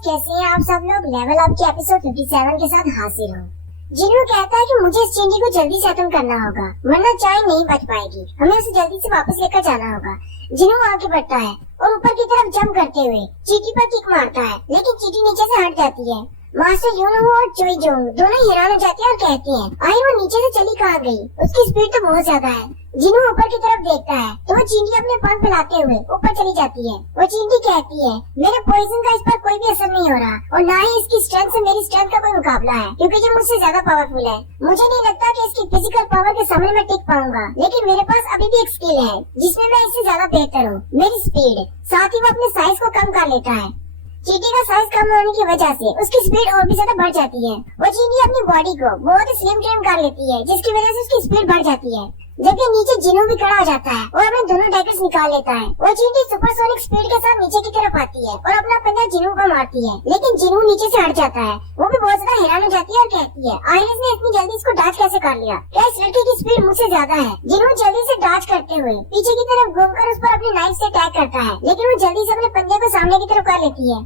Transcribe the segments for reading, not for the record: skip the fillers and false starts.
कैसे हैं आप सब लोग। लेवल अप के एपिसोड 57 के साथ हाजिर हूँ। जिन्हों कहता है कि मुझे इस चींटी को जल्दी से खत्म करना होगा वरना चाय नहीं बच पाएगी, हमें उसे जल्दी से वापस लेकर जाना होगा। जिन्हों आगे बढ़ता है और ऊपर की तरफ जंप करते हुए चींटी पर किक मारता है, लेकिन चींटी नीचे से हट जाती है। मास्टर यूनो और चोई जोंग दोनों ही हैरान हो जाते हैं और कहते हैं आई वो नीचे से चली कहाँ गई, उसकी स्पीड तो बहुत ज्यादा है। जिन्हों ऊपर की तरफ देखता है तो वो चींटी अपने पंख फैलाते हुए ऊपर चली जाती है। वो चींटी कहती है मेरे पॉइजन का इस पर कोई भी असर नहीं हो रहा और ना ही इसकी स्ट्रेंथ से मेरी स्ट्रेंथ का कोई मुकाबला है, क्योंकि ये मुझसे ज्यादा पावरफुल है। मुझे नहीं लगता कि इसकी फिजिकल पावर के सामने मैं टिक पाऊंगा, लेकिन मेरे पास अभी भी एक स्किल है जिसमें मैं इससे ज्यादा बेहतर हूँ, मेरी स्पीड। साथ ही वो अपने साइज को कम कर लेता है। चींटी का साइज कम होने की वजह से उसकी स्पीड और भी ज्यादा बढ़ जाती है। वो चींटी अपनी बॉडी को बहुत ही स्लिम ट्रिम कर लेती है, जिसकी वजह से उसकी स्पीड बढ़ जाती है। जबकि नीचे जिन्हों भी खड़ा हो जाता है और अपने दोनों डैगर्स निकाल लेता है। वो चींटी सुपरसोनिक स्पीड के साथ नीचे की तरफ आती है और अपना पंजा जिन्हों को मारती है, लेकिन जिन्हों नीचे से हट जाता है। वो भी बहुत ज्यादा हैरान हो जाती है और कहती है आइरिस ने इतनी जल्दी इसको डॉज कैसे कर लिया, क्या इस लड़की की स्पीड मुझसे ज्यादा है। जिन्हों जल्दी से डॉज करते हुए पीछे की तरफ घूमकर उस पर अपनी नाइफ से अटैक करता है, लेकिन वो जल्दी से अपने पंजे को सामने की तरफ कर लेती है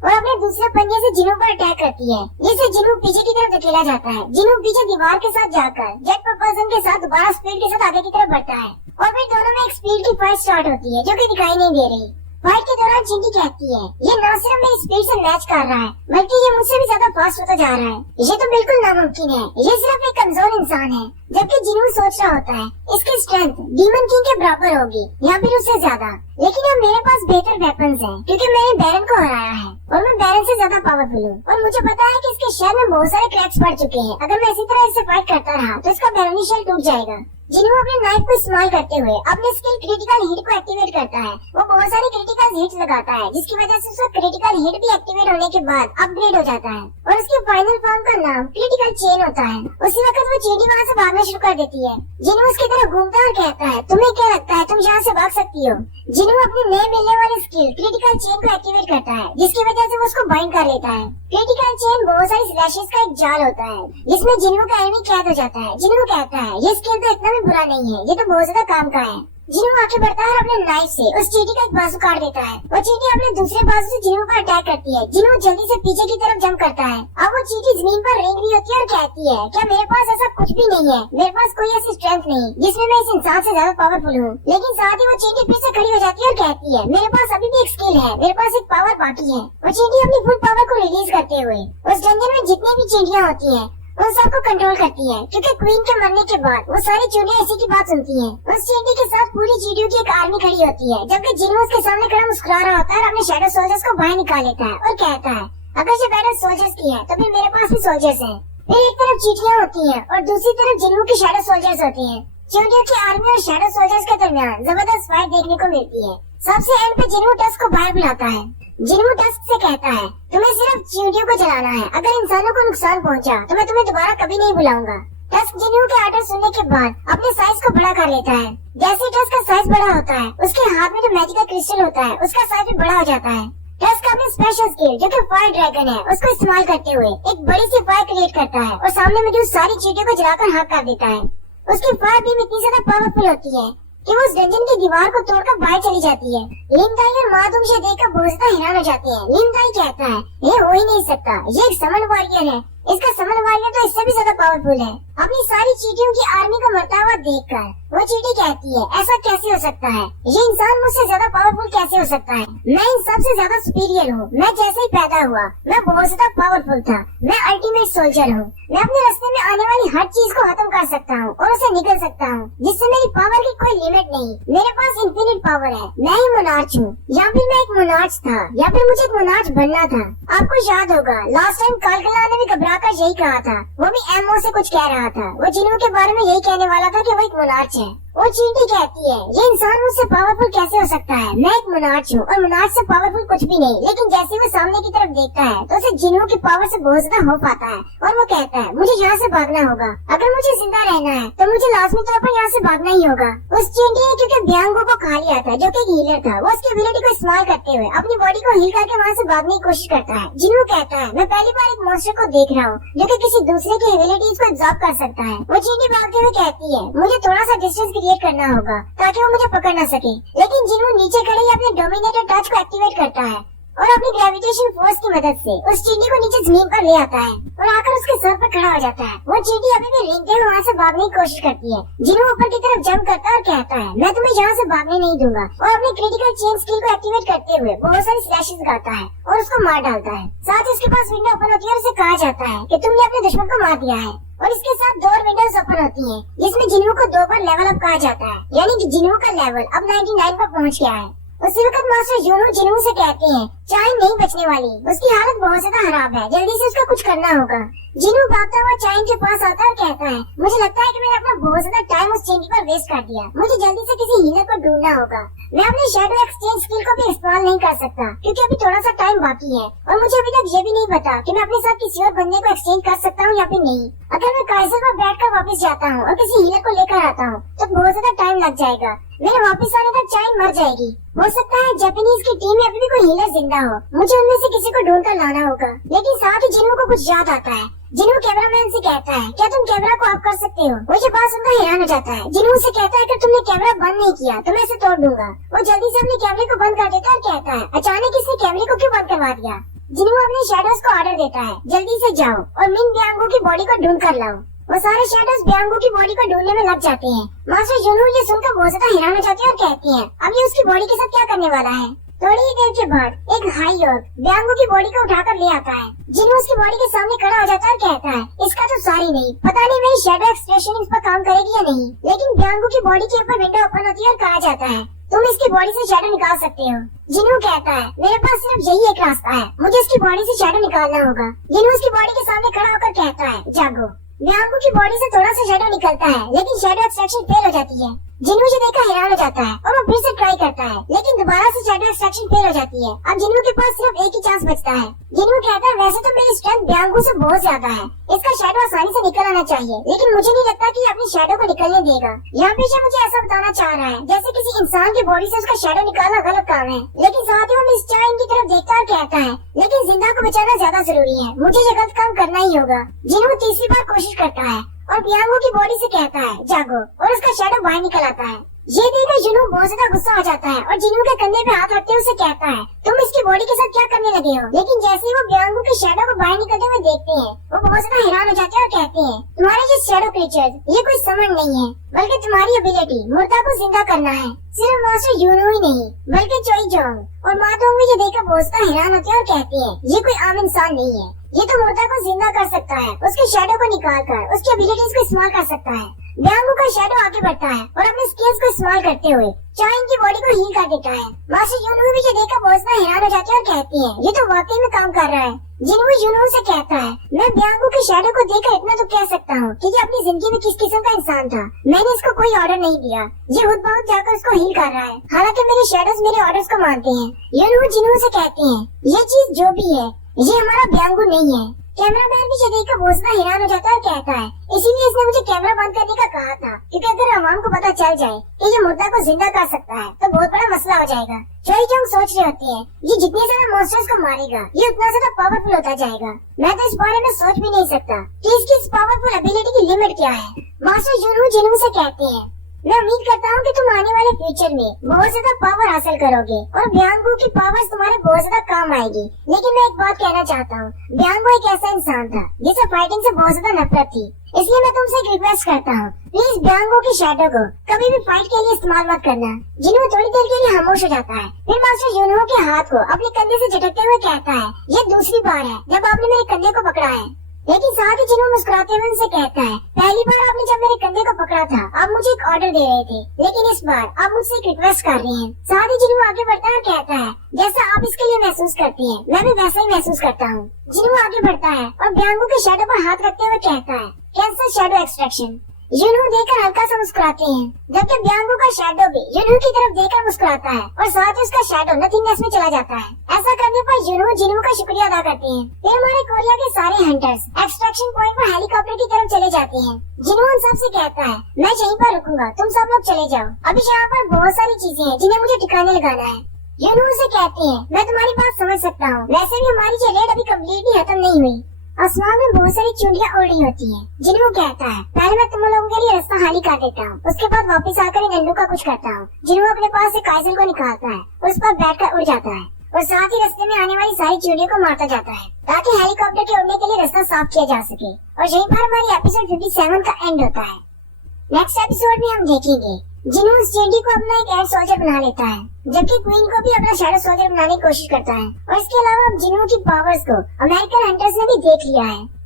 और अपने दूसरे पंजे से जिन्हों पर अटैक करती है, जिससे जिन्हों पीछे की तरफ धकेला जाता है। जिन्हों पीछे दीवार के साथ जाकर जेट प्रोपल्शन के साथ दोबारा स्पीड के साथ आगे की तरफ बढ़ता है और फिर दोनों में एक स्पीड की फाइट स्टार्ट होती है जो कि दिखाई नहीं दे रही। फाइट के दौरान चींटी कहती है ये न सिर्फ मेरी स्पीड से मैच कर रहा है बल्कि ये मुझसे भी ज्यादा फास्ट होता जा रहा है। ये तो बिल्कुल नामुमकिन है, ये सिर्फ एक कमजोर इंसान है। जबकि जिन्हों सोच रहा होता है इसकी स्ट्रेंथ डीमन किंग के बराबर होगी या फिर उससे ज्यादा, लेकिन अब मेरे पास बेहतर वेपन्स हैं क्योंकि मैंने बैरन को हराया है और मैं बैरन से ज्यादा पावरफुल हूँ और मुझे पता है कि इसके शहर में बहुत सारे क्रैक्स पड़ चुके हैं। अगर मैं इसी तरह इससे फाइट करता रहा तो इसका बैरोनी शेल टूट जाएगा। जिन्हों अपने नाइफ को इस्तेमाल करते हुए अपने स्किल क्रिटिकल हिट को एक्टिवेट करता है। वो बहुत सारी क्रिटिकल हिट्स लगाता है, जिसकी वजह से उसका क्रिटिकल हिट भी एक्टिवेट होने के बाद अपग्रेड हो जाता है और उसके फाइनल फॉर्म का नाम क्रिटिकल चेन होता है। उसी वक्त वो चींटी वहाँ से भागना शुरू कर देती है। जिन्हों उसकी तरफ घूमता है और कहता है तुम्हें क्या लगता है तुम यहाँ से भाग सकती हो। जिन्हों अपनी नए मिलने वाली स्किल क्रिटिकल चेन को एक्टिवेट करता है, जिसकी वजह से वो उसको बाइंड कर लेता है। क्रिटिकल चेन बहुत सारी स्लैशेस का एक जाल होता है जिसमें जिन्हों का एनिमी कैद हो जाता है। जिन्हों कहता है ये स्किल तो इतना भी बुरा नहीं है, ये तो बहुत ज्यादा काम का है। जिन्हों आगे बढ़ता है और अपने नाइफ से उस चींटी का एक बाजू काट देता है। वो चींटी अपने दूसरे बाजू से जिन्हों पर अटैक करती है। जिन्हों जल्दी से पीछे की तरफ जंप करता है। अब वो चींटी जमीन पर रेंग रही होती है और कहती है क्या मेरे पास ऐसा कुछ भी नहीं है, मेरे पास कोई ऐसी स्ट्रेंथ नहीं जिसमें मैं इस इंसान से ज्यादा पावरफुल हूँ। लेकिन साथ ही वो चींटी फिर से खड़ी हो जाती है और कहती है मेरे पास अभी भी एक स्किल है, मेरे पास एक पावर बाकी है। वो चींटी अपनी फुल पावर को रिलीज करते हुए उस डंजन में जितनी भी चींटियाँ होती है उन सबको कंट्रोल करती है, क्योंकि क्वीन के मरने के बाद वो सारी चींटियां इसी की बात सुनती हैं। उस चींटी के साथ पूरी चींटियों की एक आर्मी खड़ी होती है, जबकि जिन्हों उसके सामने खड़ा मुस्कुरा रहा होता है और अपने शैडो सोल्जर्स को बाहर निकाल लेता है और कहता है अगर ये बैटल सोल्जर्स की है तो फिर मेरे पास भी सोल्जर्स हैं। फिर एक तरफ चींटियां होती हैं और दूसरी तरफ जिन्हों के शैडो सोल्जर्स होते हैं। चींटियों की आर्मी और शैडो सोल्जर्स के दरमियान जबरदस्त फाइट देखने को मिलती है। सबसे एंड पे जिन्हों टस्क को बाहर बुलाता है। जिन्हों टस्क से कहता है तुम्हें सिर्फ चींटियों को जलाना है, अगर इंसानों को नुकसान पहुंचा तो मैं तुम्हें दोबारा कभी नहीं बुलाऊंगा। टस्क जिन्हों के आर्डर सुनने के बाद अपने साइज को बड़ा कर लेता है। जैसे टस्क का साइज बड़ा होता है उसके हाथ में जो मैजिकल क्रिस्टल होता है उसका साइज भी बड़ा हो जाता है। टस्क अपने स्पेशल स्किल जो कि फायर ड्रैगन है उसको इस्तेमाल करते हुए एक बड़ी सी फायर क्रिएट करता है और सामने मौजूद सारी चींटियों को जलाकर हाथ कर देता है। उसकी फायर बीम इतनी ज्यादा पावरफुल होती है कि वो उस डंजन की दीवार को तोड़कर बाहर चली जाती है। लिमदाई और माधुम से देखकर बहुत ज्यादा हैरान हो जाते हैं। लिमदाई कहता है ये हो ही नहीं सकता, ये एक समन वॉरियर है, इसका समन वॉरियर तो इससे भी ज्यादा पावरफुल है। अपनी सारी चींटियों की आर्मी को मरता हुआ देखकर वो चींटी कहती है ऐसा कैसे हो सकता है, ये इंसान मुझसे ज्यादा पावरफुल कैसे हो सकता है, मैं इन सबसे ज्यादा सुपीरियर हूँ। मैं जैसे ही पैदा हुआ मैं बहुत ज्यादा पावरफुल था, मैं अल्टीमेट सोल्जर हूँ। मैं अपने रास्ते में आने वाली हर चीज को खत्म कर सकता हूँ और उसे निकल सकता हूँ, जिससे मेरी पावर की कोई लिमिट नहीं। मेरे पास इंफिनिट पावर है। मैं ही मोनार्च हूँ, या फिर मैं एक मोनार्च था, या फिर मुझे एक मोनार्च बनना था। आपको याद होगा लास्ट टाइम कालकला ने भी घबरा कर यही कहा था, वो भी एमओ से कुछ कह रहा था। वो जिन्हों के बारे में यही कहने वाला था कि वो एक मोनार्च है। वो चींटी कहती है ये इंसान मुझसे पावरफुल कैसे हो सकता है, मैं एक मोनार्च हूँ और मोनार्च से पावरफुल कुछ भी नहीं। लेकिन जैसे वो सामने की तरफ देखता है तो उसे जिन्हों की पावर से बहुत ज्यादा हो पाता है और वो कहता है मुझे यहाँ से भागना होगा, अगर मुझे जिंदा रहना है तो मुझे लाजमी तौर पर यहाँ से भागना ही होगा। उस चींटी ने क्योंकि ब्यांगो को खा लिया था जो कि एक हीलर था, वो उसकी एबिलिटी को इस्तेमाल करते हुए अपनी बॉडी को हील करके वहाँ से भागने की कोशिश करता है। जिन्हों कहता है मैं पहली बार एक मॉन्स्टर को देख रहा हूँ जो कि किसी दूसरे की एबिलिटीज को एब्जॉर्ब कर सकता है। वो चींटी भागते हुए कहती है मुझे थोड़ा सा डिस्टेंस क्रिएट करना होगा ताकि वो मुझे पकड़ न सके। लेकिन जिन्हों नीचे खड़े अपने डोमिनेटर टच को एक्टिवेट करता है और अपनी ग्रेविटेशन फोर्स की मदद से उस चींटी को नीचे जमीन पर ले आता है और आकर उसके सर पर खड़ा हो जाता है। वो चींटी अभी भी रेंगते हुए वहाँ से भागने की कोशिश करती है। जिन्हों ऊपर की तरफ जंप करता है और कहता है मैं तुम्हें यहाँ से भागने नहीं दूंगा, और अपनी क्रिटिकल चेन स्किल को एक्टिवेट करते हुए बहुत सारी स्लैशेस लगाता है और उसको मार डालता है। साथ ही उसके पास विंडो ओपन होती है और उसे कहा जाता है कि तुमने अपने दुश्मन को मार दिया है। और इसके साथ 2 और विंडोज ओपन होती हैं, जिसमें जिन्हों को 2 बार लेवल अप कहा जाता है, यानी कि जिन्हों का लेवल अब 99 पर पहुंच गया है। उसी वक्त मास्टर यूनो जिन्हों से कहते हैं चाइन नहीं बचने वाली, उसकी हालत बहुत ज्यादा खराब है, जल्दी से उसका कुछ करना होगा। जिन्हों भागता हुआ चाइन के पास आता है और कहता है मुझे लगता है कि मैंने अपना बहुत ज्यादा टाइम उस चेंज पर वेस्ट कर दिया, मुझे जल्दी से किसी हीलर को ढूंढना होगा। मैं अपने शैडो एक्सचेंज स्किल को भी इस्तेमाल नहीं कर सकता क्योंकि अभी थोड़ा सा टाइम बाकी है, और मुझे अभी तक ये भी नहीं पता कि मैं अपने साथ किसी और बंदे को एक्सचेंज कर सकता हूँ या फिर नहीं। अगर मैं काइजर पर बैठकर वापस जाता हूँ और किसी हीलर को लेकर आता हूँ तो बहुत ज्यादा टाइम लग जाएगा, मेरे वापस आने तक चाइन मर जाएगी। हो सकता है जापानीज की टीम में अभी भी कोई हीलर जिंदा हो, मुझे उनमें से किसी को ढूंढ कर लाना होगा। लेकिन साथ ही जिन्हों को कुछ याद आता है। जिन्हों कैमरामैन से कहता है क्या तुम कैमरा को ऑफ कर सकते हो? वो ये बात सुनकर हैरान हो जाता है। जिन्हों से कहता है अगर तुमने कैमरा बंद नहीं किया तो मैं इसे तोड़ दूंगा। वो जल्दी से अपने कैमरे को बंद कर देता है और कहता है अचानक इसने कैमरे को क्यों बंद करवा दिया? जिन्हों अपने शैडोज को ऑर्डर देता है जल्दी से जाओ और मिन बियांगो की बॉडी को ढूंढ कर लाओ। वो सारे शैडोज बियांगो की बॉडी को ढूंढने में लग जाते हैं। मास्टर यूनो ये सुनकर बहुत ज्यादा हैरान हो जाती है और कहती है अब ये उसकी बॉडी के साथ क्या करने वाला है। थोड़ी ही देर के बाद एक हाई ऑर्क बियांगो की बॉडी को उठाकर ले आता है। जिन्हों उसकी बॉडी के सामने खड़ा हो जाता है और कहता है इसका तो सॉरी नहीं, पता नहीं मेरी शैडो एक्सप्रेशन इस पर काम करेगी या नहीं। लेकिन बियांगो की बॉडी के ऊपर विंडो ओपन होती है और कहा जाता है तुम इसकी बॉडी से शैडो निकाल सकते हो। जिन्हों कहता है मेरे पास सिर्फ यही एक रास्ता है, मुझे इसकी बॉडी से शैडो निकालना होगा। जिन्हों उसकी बॉडी के सामने खड़ा होकर कहता है जागो। बियांगो की बॉडी से थोड़ा सा शैडो निकलता है लेकिन शैडो एक्सट्रैक्शन फेल हो जाती है। जिन्हों से देखकर हैरान हो जाता है और वो फिर से ट्राई करता है लेकिन दोबारा से शैडो एक्सट्रैक्शन फेल हो जाती है। अब जिन्हों के पास सिर्फ एक ही चांस बचता है। जिन्हों कहता है वैसे तो मेरी स्ट्रेंथ बियांगो से बहुत ज्यादा है, इसका शैडो आसानी से निकल आना चाहिए, लेकिन मुझे नहीं लगता कि अपनी शैडो को निकलने देगा। यहाँ पे मुझे ऐसा बताना चाह रहा है जैसे किसी इंसान की बॉडी से उसका शैडो निकालना गलत काम है। लेकिन साथ ही वो मिस चाइन की तरफ देखता है और कहता है लेकिन जिंदा को बचाना ज्यादा जरूरी है, मुझे ये गलत काम करना ही होगा। जिन्हों तीसरी बार कोशिश करता है और बियांगो की बॉडी से कहता है जागो और उसका शैडो बाहर निकल आता है। ये देखकर जिन्हों बहुत ज्यादा गुस्सा आ जाता है और जिन्हों के कंधे पे हाथ रखते हुए उसे कहता है तुम इसकी बॉडी के साथ क्या करने लगे हो। लेकिन जैसे ही वो बियांगो के शैडो को बाहर निकलते हुए देखते हैं वो बहुत ज्यादा हैरान हो जाते हैं और कहते हैं तुम्हारे ये शैडो क्रीचर्स ये कोई समन नहीं है बल्कि तुम्हारी एबिलिटी मुर्दा को जिंदा करना है। सिर्फ मास्टर यूनो ही नहीं बल्कि चोई जोंग और मातोंग भी ये देखकर बहुत ज्यादा हैरान होते हैं और कहते हैं ये कोई आम इंसान नहीं है, ये तो मुर्दा को जिंदा कर सकता है, उसके शैडो को निकाल कर उसकी एबिलिटीज को इस्तेमाल कर सकता है। बियांगो का शैडो आगे बढ़ता है और अपने स्किल्स को इस्तेमाल करते हुए चाइन की बॉडी को हील कर देता है। मास्टर यूनो भी ये देखकर बहुत ज्यादा हैरान हो जाते हैं और कहती है ये तो वाकई में काम कर रहा है। जिन्हों यूनो से कहता है मैं बियांगो के शैडो को देखकर इतना तो कह सकता हूँ कि ये अपनी जिंदगी में किस किस्म का इंसान था, मैंने इसको कोई ऑर्डर नहीं दिया, ये खुद बहुत जाकर उसको हील कर रहा है, हालांकि मेरे शैडोज मेरे ऑर्डर्स को मानते हैं। यूनो जिन्हों से कहते हैं ये चीज जो भी है ये हमारा बियांगो नहीं है। कैमरामैन भी ये देखकर बहुत ज्यादा हैरान हो जाता है और कहता है इसीलिए इसने मुझे कैमरा बंद करने का कहा था क्योंकि अगर आवाम को पता चल जाए कि ये मुर्दा को जिंदा कर सकता है तो बहुत बड़ा मसला हो जाएगा। चोई जोंग सोच रहे होते हैं ये जितने ज्यादा मॉन्स्टर्स को मारेगा ये उतना ज्यादा पावरफुल होता जाएगा। मैं तो इस बारे में सोच भी नहीं सकता कि इसकी इस पावरफुल एबिलिटी की लिमिट क्या है। मास्टर यूनो जिन्हों से कहते हैं मैं उम्मीद करता हूँ कि तुम आने वाले फ्यूचर में बहुत ज्यादा पावर हासिल करोगे और बियांगो की पावर्स तुम्हारे बहुत ज्यादा काम आएगी। लेकिन मैं एक बात कहना चाहता हूँ, बियांगो एक ऐसा इंसान था जिसे फाइटिंग से बहुत ज्यादा नफरत थी, इसलिए मैं तुमसे एक रिक्वेस्ट करता हूँ प्लीज बियांगो की शैडो को कभी भी फाइट के लिए इस्तेमाल मत करना। जिन्हों थोड़ी देर के लिए खामोश हो जाता है फिर मास्टर यूनो के हाथ को अपने कंधे से झटकते हुए कहता है ये दूसरी बार है जब आपने मेरे कंधे को पकड़ा है। लेकिन साथ ही जिन्हों मुस्कुराते हुए उनसे कहता है पहली बार आपने जब मेरे कंधे को पकड़ा था आप मुझे एक ऑर्डर दे रहे थे, लेकिन इस बार आप मुझसे एक रिक्वेस्ट कर रहे हैं। साथ ही जिन्हों आगे बढ़ता है और कहता है जैसा आप इसके लिए महसूस करती हैं मैं भी वैसा ही महसूस करता हूँ। जिन्हों आगे बढ़ता है और बियांगो के शैडो पर हाथ रखते हुए कहता है कैंसर शैडो एक्सट्रैक्शन। यूनो देखकर हल्का सा मुस्कुराते हैं जबकि बियांगो का शैडो भी यूनो की तरफ देखकर मुस्कुराता है और साथ ही उसका शैडो नथिंगनेस में चला जाता है। ऐसा करने पर यूनो जिन्हों का शुक्रिया अदा करते हैं। फिर हमारे कोरिया के सारे हंटर्स एक्सट्रैक्शन पॉइंट पर हेलीकॉप्टर की तरफ चले जाते हैं। जिन्हों उन सबसे कहता है मैं यहीं पर रुकूंगा, तुम सब लोग चले जाओ, अभी यहाँ पर बहुत सारी चीजें हैं जिन्हें मुझे ठिकाने लगाना है। यूनो से कहते हैं मैं तुम्हारी बात समझ सकता हूँ, वैसे भी हमारी ये रेड अभी कम्प्लीटली खत्म नहीं हुई। आसमान में बहुत सारी चूड़ियां उड़ रही होती हैं। जिन्हों कहता है पहले मैं तुम लोगों के लिए रास्ता खाली कर देता हूँ, उसके बाद वापस आकर इन अंडों का कुछ करता हूँ। जिन्हों अपने पास से काइजल को निकालता है और उस पर बैठकर उड़ जाता है और साथ ही रास्ते में आने वाली सारी चिड़ियों को मारता जाता है ताकि हेलीकॉप्टर के उड़ने के लिए रास्ता साफ किया जा सके। और यहीं पर हमारी एपिसोड 57 का एंड होता है। नेक्स्ट एपिसोड में हम देखेंगे जिन्हों उस चेंडी को अपना एक एयर सोल्जर बना लेता है, जबकि क्वीन को भी अपना शैडो सोल्जर बनाने की कोशिश करता है। और इसके अलावा हम जिन्हों की पावर्स को अमेरिकन हंटर्स ने भी देख लिया है।